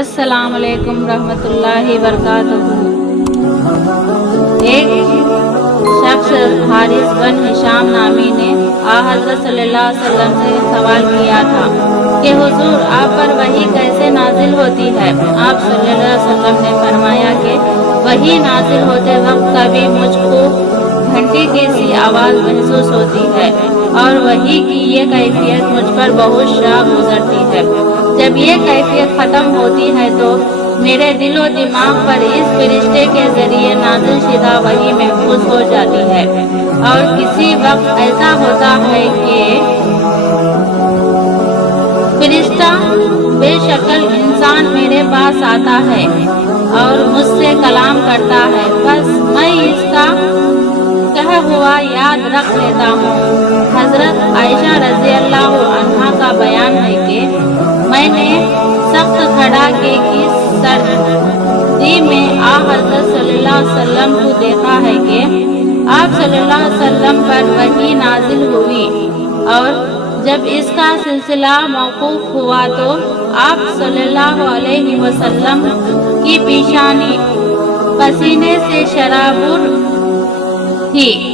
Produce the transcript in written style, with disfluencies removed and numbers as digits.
السلام علیکم رحمۃ اللہ وبرکاتہ۔ ایک شخص حارث بن ہشام نامی نے حضرت صلی اللہ علیہ وسلم سے سوال کیا تھا کہ حضور آپ پر وحی کیسے نازل ہوتی ہے؟ آپ صلی اللہ علیہ وسلم نے فرمایا کہ وحی نازل ہوتے وقت کبھی مجھ کو گھنٹی کی سی آواز محسوس ہوتی ہے اور وحی کی یہ کیفیت مجھ پر بہت شاہ گزرتی ہے۔ جب یہ کیفیت ختم ہوتی ہے تو میرے دل و دماغ پر اس فرشتے کے ذریعے نازل شدہ وحی محفوظ ہو جاتی ہے، اور کسی وقت ایسا ہوتا ہے کہ فرشتہ بے شکل انسان میرے پاس آتا ہے اور مجھ سے کلام کرتا ہے، بس میں اس کا کہا ہوا یاد رکھ لیتا ہوں۔ حضرت عائشہ رضی اللہ عنہا کا بیان ہے کہ میں نے سخت کھڑاکے کی سردی میں حضرت صلی اللہ علیہ وسلم کو دیکھا ہے کہ آپ صلی اللہ علیہ وسلم پر وحی نازل ہوئی، اور جب اس کا سلسلہ موقوف ہوا تو آپ صلی اللہ علیہ وسلم کی پیشانی پسینے سے شرابور تھی۔